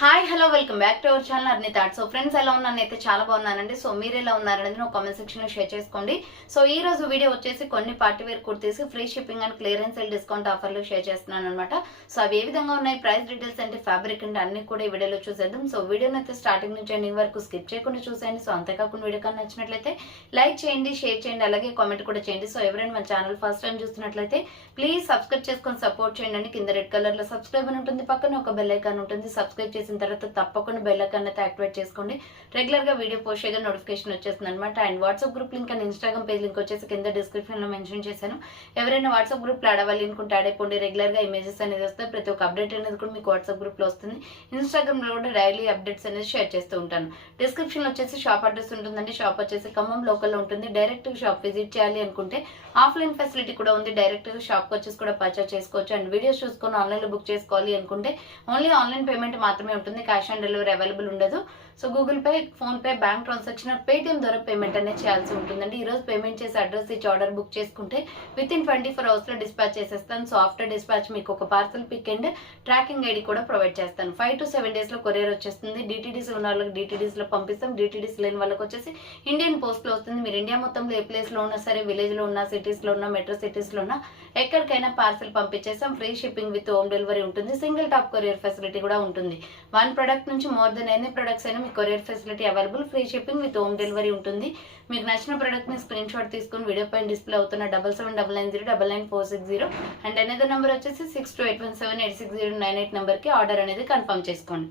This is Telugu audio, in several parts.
Hi hello welcome back to our channel అర్ని థాట్. సో ఫ్రెండ్స్ ఎలా ఉన్నానైతే చాలా బాగున్నానండి. సో మీరు ఎలా ఉన్నారనేది నా కామెంట్ సెక్షన్ లో షేర్ చేసుకోండి. సో ఈ రోజు వీడియో వచ్చేసి కొన్ని party wear kurtis free shipping and clearance sale discount ఆఫర్లు షేర్ చేస్తున్నాను అనమాట. సో అవి ఏ విధంగా ఉన్నాయి, ప్రైస్ డీటెయిల్స్ అంటే ఫ్యాబ్రిక్ అంటే అన్ని కూడా ఈ వీడియోలో చూసేద్దాం. సో వీడియోని అయితే స్టార్టింగ్ నుంచి ఎండింగ్ వరకు స్కిప్ చేయకుండా చూసేయండి. సో అంతేకాకుండా వీడియో కానీ నచ్చినట్లయితే లైక్ చేయండి, షేర్ చేయండి, అలాగే కామెంట్ కూడా చేయండి. సో ఎవరైనా మన ఛానల్ ఫస్ట్ టైం చూస్తున్నట్లయితే ప్లీజ్ సబ్స్క్రైబ్ చేసుకొని సపోర్ట్ చేయండి. కింద రెడ్ కలర్ లో సబ్స్క్రైబ్ అని ఉంటుంది, పక్కన ఒక బెల్ ఐకాన్ ఉంటుంది. సబ్స్క్రైబ్ చేసిన తర్వాత తప్పకుండా బెల్ ఐకాన్ అయితే యాక్టివేట్ చేసుకోండి. రెగ్యులర్ గా వీడియో పోస్ట్ చేయగా నోటిఫికేషన్ వచ్చేస్తుంది అనమాట. And WhatsApp group link and Instagram page link వచ్చేసి కింద డిస్క్రిప్షన్ లో మెన్షన్ చేశాను. ఎవరైనా వాట్సాప్ గ్రూప్ లో యాడ్ అవ్వాలి అనుకుంటే యాడ్ అయిపోండి. రెగ్యులర్ గా ఇమేజెస్ అనేది వస్తాయి, ప్రతి ఒక్క అప్డేట్ అనేది కూడా మీకు వాట్సాప్ గ్రూప్ లో వస్తుంది. ఇన్స్టాగ్రామ్ లో కూడా డైలీ అప్డేట్స్ అనేది షేర్ చేస్తూ ఉంటాను. డిస్క్రిప్షన్ లో వచ్చేసి షాప్ అడ్రస్ ఉంటుందండి. షాప్ వచ్చేసి ఖమ్మం లోకల్ లో ఉంటుంది. డైరెక్ట్ షాప్ విజిట్ చేయాలి అనుకుంటే ఆఫ్లైన్ ఫెసిలిటీ కూడా ఉంది. డైరెక్ట్ షాప్ వచ్చేసి కూడా పర్చేస్ చేసుకోవచ్చు. అండ్ వీడియోస్ చూసుకొని ఆన్లైన్ లో బుక్ చేసుకోవాలి అనుకుంటే ఓన్లీ ఆన్లైన్ పేమెంట్ మాత్రమే ఉంటుంది. క్యాష్ ఆన్ డెలివరీ అవైలబుల్ ఉండదు. So Google Pay, PhonePe, bank transaction, Paytm ద్వారా పేమెంట్ అనేది చేయాల్సి ఉంటుందండి. ఈ రోజు పేమెంట్ చేసి అడ్రస్ ఇచ్చి ఆర్డర్ బుక్ చేసుకుంటే విత్ ఇన్ 24 hours లో డిస్పాచ్ చేసేస్తాను. సో ఆఫ్టర్ డిస్పాచ్ మీకు ఒక parcel pick and tracking ID కూడా ప్రొవైడ్ చేస్తాను. 5 to 7 days లో కొరియర్ వచ్చేస్తుంది. డిటిడిస్ ఉన్న వాళ్ళకి డిటిడిస్ లో పంపిస్తాం. డిటిడిస్ లేని వాళ్ళకి వచ్చేసి ఇండియన్ పోస్ట్ లో వస్తుంది. మీరు ఇండియా మొత్తంలో ఏ ప్లేస్ లో ఉన్నా సరే, విలేజ్ లో ఉన్నా, సిటీస్ లో ఉన్నా, మెట్రో సిటీస్ లో ఉన్నా, ఎక్కడికైనా పార్సల్ పంపించేస్తాం. Free shipping with home delivery ఉంటుంది. సింగిల్ టాప్ కొరియర్ ఫెసిలిటీ కూడా ఉంటుంది. 1 product నుంచి మోర్ దెన్ ఎన్ని ప్రొడక్ట్స్ అయినా మీ courier facility available. Free shipping with home delivery ఉంటుంది. మీకు నచ్చిన ప్రొడక్ట్ ని స్క్రీన్ షాట్ తీసుకుని వీడియో పైన డిస్ప్లే అవుతున్న 7799099460 అండ్ అనేది నెంబర్ వచ్చేసి 6281786098 నెంబర్ కి ఆర్డర్ అనేది కన్ఫర్మ్ చేసుకోండి.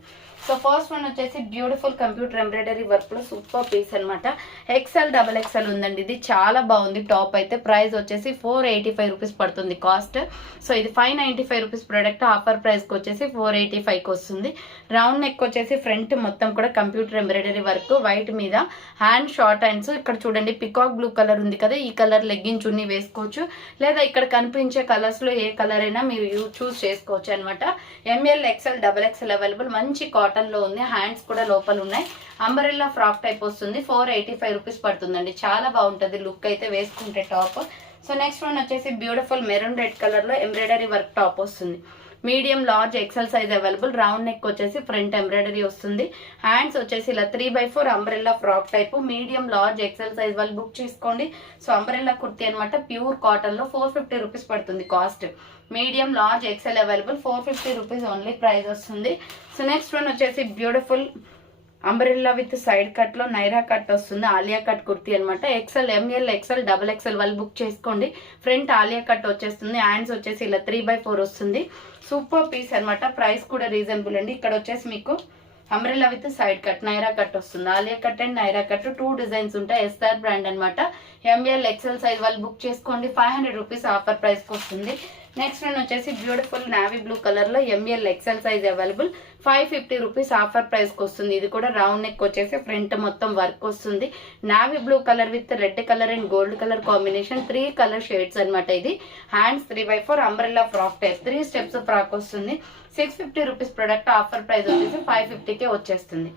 సో ఫస్ట్ వన్ వచ్చేసి బ్యూటిఫుల్ కంప్యూటర్ ఎంబ్రాయిడరీ వర్క్ లో సూపర్ పీస్ అనమాట. XL XXL ఉందండి. ఇది చాలా బాగుంది. టాప్ అయితే ప్రైస్ వచ్చేసి 485 రూపీస్ పడుతుంది కాస్ట్. సో ఇది 595 రూపీస్ ప్రొడక్ట్. ఆఫర్ ప్రైస్ కి వచ్చేసి 485 కి వస్తుంది. రౌండ్ నెక్ వచ్చేసి ఫ్రంట్ మొత్తం కూడా కంప్యూటర్ ఎంబ్రాయిడరీ వర్క్, వైట్ మీద హ్యాండ్ షార్ట్ హ్యాండ్స్. ఇక్కడ చూడండి పికాక్ బ్లూ కలర్ ఉంది కదా, ఈ కలర్ లెగ్గిన్ చున్నీ వేసుకోవచ్చు. లేదా ఇక్కడ కనిపించే కలర్స్ లో ఏ కలర్ అయినా మీరు చూస్ చేసుకోవచ్చు అనమాట. ML XL XXL available. మంచి కాటన్ లో ఉంది. హ్యాండ్స్ కూడా లోపల ఉన్నాయి. అంబరెల్లా ఫ్రాక్ టైప్ వస్తుంది. 485 రూపీస్ పడుతుందండి. చాలా బాగుంటది లుక్ అయితే వేసుకుంటే టాప్. సో నెక్స్ట్ వన్ వచ్చేసి బ్యూటిఫుల్ మెరూన్ రెడ్ కలర్ లో ఎంబ్రాయిడరీ వర్క్ టాప్ వస్తుంది. Medium large XL size available. Round neck వచ్చేసి ఫ్రంట్ ఎంబ్రాయిడరీ వస్తుంది. హ్యాండ్స్ వచ్చేసి ఇలా 3/4 umbrella frock type. Medium large XL size వాళ్ళు బుక్ చేసుకోండి. సో అంబ్రెల్లా కుర్తీ అనమాట. ప్యూర్ కాటన్ లో 450 రూపీస్ పడుతుంది cost. Medium large XL available. 450 rupees only price వస్తుంది. సో నెక్స్ట్ వన్ వచ్చేసి beautiful umbrella with side cut లో నైరా కట్ వస్తుంది. ఆలియా కట్ కుర్తీ అనమాట. XL ML XL XXL వాళ్ళు బుక్ చేసుకోండి. ఫ్రంట్ ఆలియా కట్ వచ్చేస్తుంది. హ్యాండ్స్ వచ్చేసి ఇలా 3/4 వస్తుంది. సూపర్ పీస్ అనమాట. ప్రైస్ కూడా రీజనబుల్ అండి. ఇక్కడ వచ్చేసి మీకు umbrella with side cut Naira cut వస్తుంది. Alia cut and Naira cut 2 designs ఉంటాయి. SR బ్రాండ్ అనమాట. ML XL సైజ్ వాళ్ళు బుక్ చేసుకోండి. 500 రూపీస్ ఆఫర్ ప్రైస్ కి వస్తుంది. నెక్స్ట్ వన్ వచ్చేసి బ్యూటిఫుల్ నావీ బ్లూ కలర్ లో ML XL size available. 550 rupees offer price కి వస్తుంది. ఇది కూడా రౌండ్ నెక్ వచ్చేసి ఫ్రంట్ మొత్తం వర్క్ వస్తుంది. Navy blue colour with red colour and gold colour combination. 3 colour shades అనమాట. ఇది hands 3/4 umbrella frock type. 3 steps frock వస్తుంది. 650 రూపీస్ ప్రొడక్ట్. ఆఫర్ ప్రైస్ వచ్చేసి 550కే వచ్చేస్తుంది.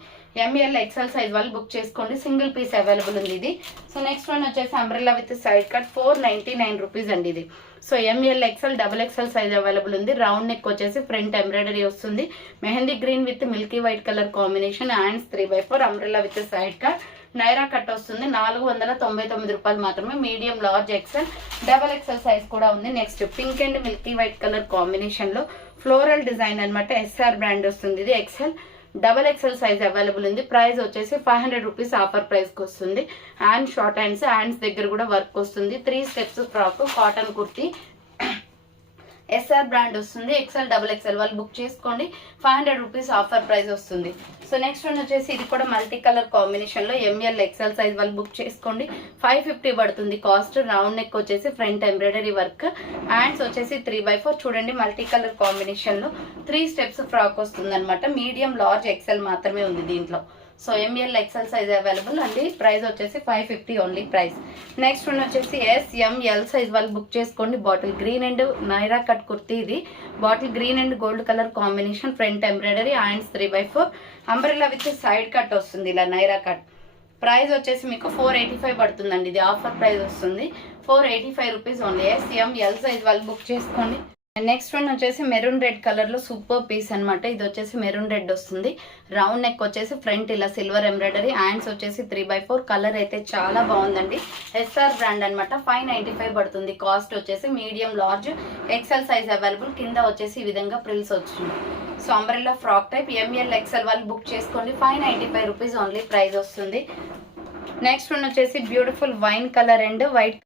ML XL సైజ్ వాళ్ళు బుక్ చేసుకోండి. సింగిల్ పీస్ అవైలబుల్ ఉంది ఇది. సో నెక్స్ట్ వన్ వచ్చేసి umbrella with side cut 499 rupees అండి ఇది. So ML XL XXL size available ఉంది. రౌండ్ నెక్ వచ్చేసి ఫ్రంట్ ఎంబ్రాయిడరీ వస్తుంది. Mehndi green with Milky white colour combination. Hands 3/4 umbrella with side cut Naira cut వస్తుంది. 499 రూపాయలు మాత్రమే. Medium large XL XXL size కూడా ఉంది. Next pink and Milky white colour combination లో ఫ్లోరల్ డిజైన్ అనమాట. SR బ్రాండ్ వస్తుంది. ఇది XL XXL సైజ్ అవైలబుల్ ఉంది. ప్రైస్ వచ్చేసి 500 రూపీస్ ఆఫర్ ప్రైస్ కి వస్తుంది. హ్యాండ్ షార్ట్ హ్యాండ్స్, హ్యాండ్స్ దగ్గర కూడా వర్క్ వస్తుంది. 3 steps frock cotton kurti. SR brand వస్తుంది. XL XXL వాళ్ళు బుక్ చేసుకోండి. 500 రూపీస్ ఆఫర్ ప్రైస్ వస్తుంది. సో నెక్స్ట్ వన్ వచ్చేసి ఇది కూడా మల్టీ కలర్ కాంబినేషన్ లో ML XL సైజ్ వాళ్ళు బుక్ చేసుకోండి. 550 పడుతుంది కాస్ట్. రౌండ్ నెక్ వచ్చేసి ఫ్రంట్ ఎంబ్రాయిడరీ వర్క్. హ్యాండ్స్ వచ్చేసి 3/4 చూడండి మల్టీ కలర్ కాంబినేషన్ లో 3 స్టెప్స్ ఫ్రాక్ వస్తుంది అనమాట. మీడియం లార్జ్ XL మాత్రమే ఉంది దీంట్లో. So ML XL size available అండి. ప్రైస్ వచ్చేసి 550 ఓన్లీ ప్రైస్. నెక్స్ట్ వన్ వచ్చేసి SML సైజ్ వాళ్ళు బుక్ చేసుకోండి. Bottle green and Naira cut kurti. ఇది bottle green and gold colour combination. Front embroidery, hands 3/4 umbrella with side cut వస్తుంది ఇలా నైరా కట్. ప్రైస్ వచ్చేసి మీకు 485 పడుతుందండి. ఇది ఆఫర్ ప్రైస్ వస్తుంది. 485 రూపీస్ ఓన్లీ. SML సైజ్ వాళ్ళు బుక్ చేసుకోండి. నెక్స్ట్ వన్ వచ్చేసి మెరూన్ రెడ్ కలర్ లో సూపర్ పీస్ అన్నమాట. ఇది వచ్చేసి మెరూన్ రెడ్ వస్తుంది. రౌండ్ నెక్ వచ్చేసి ఫ్రంట్ ఇలా సిల్వర్ ఎంబ్రాయిడరీ, హ్యాండ్స్ వచ్చేసి 3/4. కలర్ అయితే చాలా బాగుందండి. ఎస్ఆర్ బ్రాండ్ అనమాట. 595 పడుతుంది. కాస్ట్ వచ్చేసి medium, large, XL size available. కింద వచ్చేసి ఈ విధంగా ప్రిల్స్ వచ్చింది. So umbrella frock type. M L XL వాళ్ళు బుక్ చేసుకోండి. 595 రూపీస్ ఓన్లీ ప్రైస్ వస్తుంది. నెక్స్ట్ వన్ వచ్చేసి beautiful wine colour and white.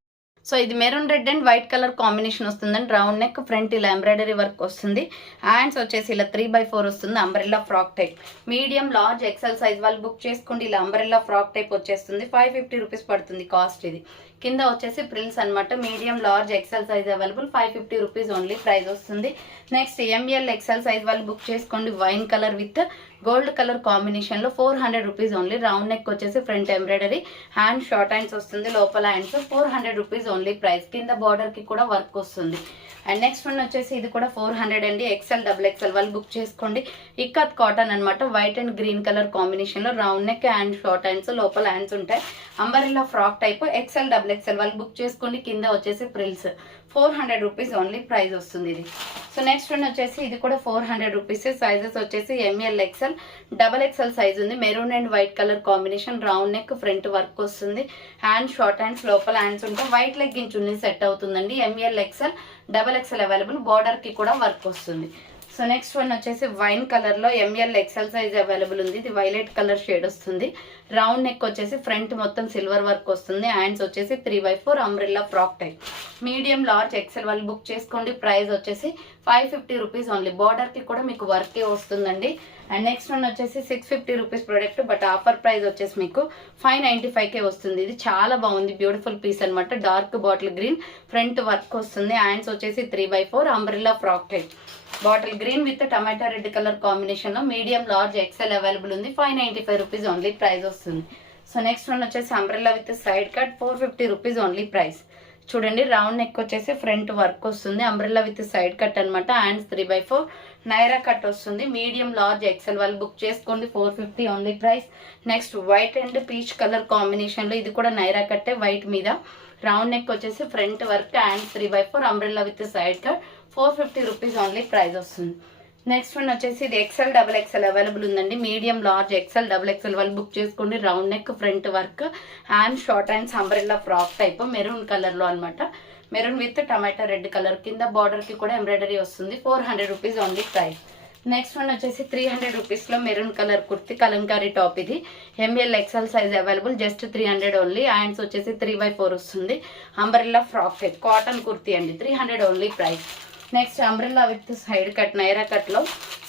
So ఇది maroon red and white colour combination వస్తుందండి. రౌండ్ నెక్, ఫ్రంట్ ఇలా ఎంబ్రాయిడరీ వర్క్ వస్తుంది. హ్యాండ్స్ వచ్చేసి ఇలా 3/4 వస్తుంది. Umbrella frock type. Medium, large, XL size వాళ్ళు బుక్ చేసుకోండి. ఇలా అంబ్రెల్లా ఫ్రాక్ టైప్ వచ్చేస్తుంది. 550 రూపీస్ పడుతుంది కాస్ట్ ఇది. కింద వచ్చేసి ప్రిల్స్ అనమాట. Medium, large, XL size available. 550 rupees only price వస్తుంది. నెక్స్ట్ ఎంఎల్ ఎక్సెల్ సైజ్ వాళ్ళు బుక్ చేసుకోండి. Wine colour with gold colour combination లో 400 రూపీస్ ఓన్లీ. రౌండ్ నెక్ వచ్చేసి front embroidery, hand short hands వస్తుంది. లోపల హ్యాండ్స్ 400 రూపీస్ ఓన్లీ ప్రైస్. కింద బార్డర్ కి కూడా వర్క్ వస్తుంది. అండ్ నెక్స్ట్ వన్ వచ్చేసి ఇది కూడా 400 అండి. ఎక్సెల్, XXL వాళ్ళు బుక్ చేసుకోండి. ఇక్కత్ కాటన్ అనమాట. White and green colour combination లో round neck, hand short hands, లోపల హ్యాండ్స్ ఉంటాయి. Umbrella frock type. XL, XXL వాళ్ళు బుక్ చేసుకోండి. కింద వచ్చేసి ప్రిల్స్. 400 రూపీస్ ఓన్లీ ప్రైస్ వస్తుంది ఇది. సో నెక్స్ట్ వన్ వచ్చేసి ఇది కూడా 400 రూపీస్. సైజెస్ వచ్చేసి ఎంఎల్, XL, XXL సైజ్ ఉంది. Maroon and white colour combination. Round neck, front work వస్తుంది. హ్యాండ్ షార్ట్ హ్యాండ్స్, లోపల హ్యాండ్స్ ఉంటాయి. వైట్ లెగ్గిన్ చున్నీ సెట్ అవుతుందండి. ML, XL, XXL available. Border కి కూడా వర్క్ వస్తుంది. సో నెక్స్ట్ వన్ వచ్చేసి వైన్ కలర్ లో ఎంఎల్, XL సైజ్ అవైలబుల్ ఉంది. ఇది వైలెట్ కలర్ షేడ్ వస్తుంది. రౌండ్ నెక్ వచ్చేసి ఫ్రంట్ మొత్తం సిల్వర్ వర్క్ వస్తుంది. హ్యాండ్స్ వచ్చేసి 3/4 umbrella frock type. Medium, large, XL వాళ్ళు బుక్ చేసుకోండి. ప్రైస్ వచ్చేసి 550 రూపీస్ ఓన్లీ. బార్డర్ కి కూడా మీకు వర్కే వస్తుందండి. అండ్ నెక్స్ట్ వన్ వచ్చేసి 650 rupees product. But offer price వచ్చేసి మీకు 595కే వస్తుంది. ఇది చాలా బాగుంది. బ్యూటిఫుల్ పీస్ అనమాట. Dark bottle green, front work వస్తుంది. హ్యాండ్స్ వచ్చేసి 3/4 umbrella frock type. Bottle green with tomato red colour combination లో మీడియం, లార్జ్, ఎక్సెల్ అవైలబుల్ ఉంది. 595 రూపీస్ ఓన్లీ ప్రైస్ వస్తుంది. సో నెక్స్ట్ వన్ వచ్చేసి umbrella with side cut. 450 rupees only price. చూడండి, రౌండ్ నెక్ వచ్చేసి ఫ్రంట్ వర్క్ వస్తుంది. అంబ్రెల్లా విత్ సైడ్ కట్ అనమాట. హ్యాండ్స్ 3/4 నైరా కట్ వస్తుంది. మీడియం, లార్జ్, ఎక్సెల్ వాళ్ళు బుక్ చేసుకోండి. 450 only price. Next white and peach colour combination లో ఇది కూడా నైరా కట్టే వైట్ మీద. రౌండ్ నెక్ వచ్చేసి front work, hands 3/4 umbrella with side cut. 450 rupees only price వస్తుంది. నెక్స్ట్ వన్ వచ్చేసి ఇది ఎక్సెల్, XXL అవైలబుల్ ఉందండి. మీడియం, లార్జ్, ఎక్సెల్, XXL వాళ్ళు బుక్ చేసుకోండి. Round neck, front work, hand short hands, umbrella frock type. Maroon colour లో అనమాట. Maroon with tomato red colour. కింద బార్డర్ కి కూడా ఎంబ్రాయిడరీ వస్తుంది. 400 rupees only price. Next one వచ్చేసి 300 రూపీస్ లో maroon colour kurti kalamkari top. ఇది M L, XL size available. Just 300 only. Hands వచ్చేసి 3/4 వస్తుంది. Umbrella frock type cotton kurti అండి. 300 only price. Next umbrella with side cut Naira cut లో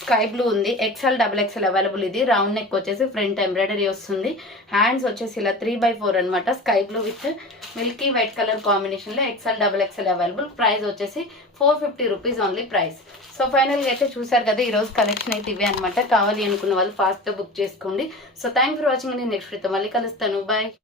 స్కై బ్లూ ఉంది. XL, XXL available. ఇది రౌండ్ నెక్ వచ్చేసి ఫ్రంట్ ఎంబ్రాయిడరీ వస్తుంది. హ్యాండ్స్ వచ్చేసి ఇలా 3/4 అనమాట. Sky blue with Milky white colour combination లో ఎక్సెల్, XXL అవైలబుల్. ప్రైస్ వచ్చేసి 450 rupees only price. So final గా అయితే చూసారు కదా, ఈ రోజు కలెక్షన్ అయితే ఇవే అనమాట. కావాలి అనుకున్న వాళ్ళు ఫాస్ట్ గా బుక్ చేసుకోండి. So thank for watching. నేను నెక్స్ట్ వీడియోతో మళ్ళీ కలుస్తాను. బాయ్.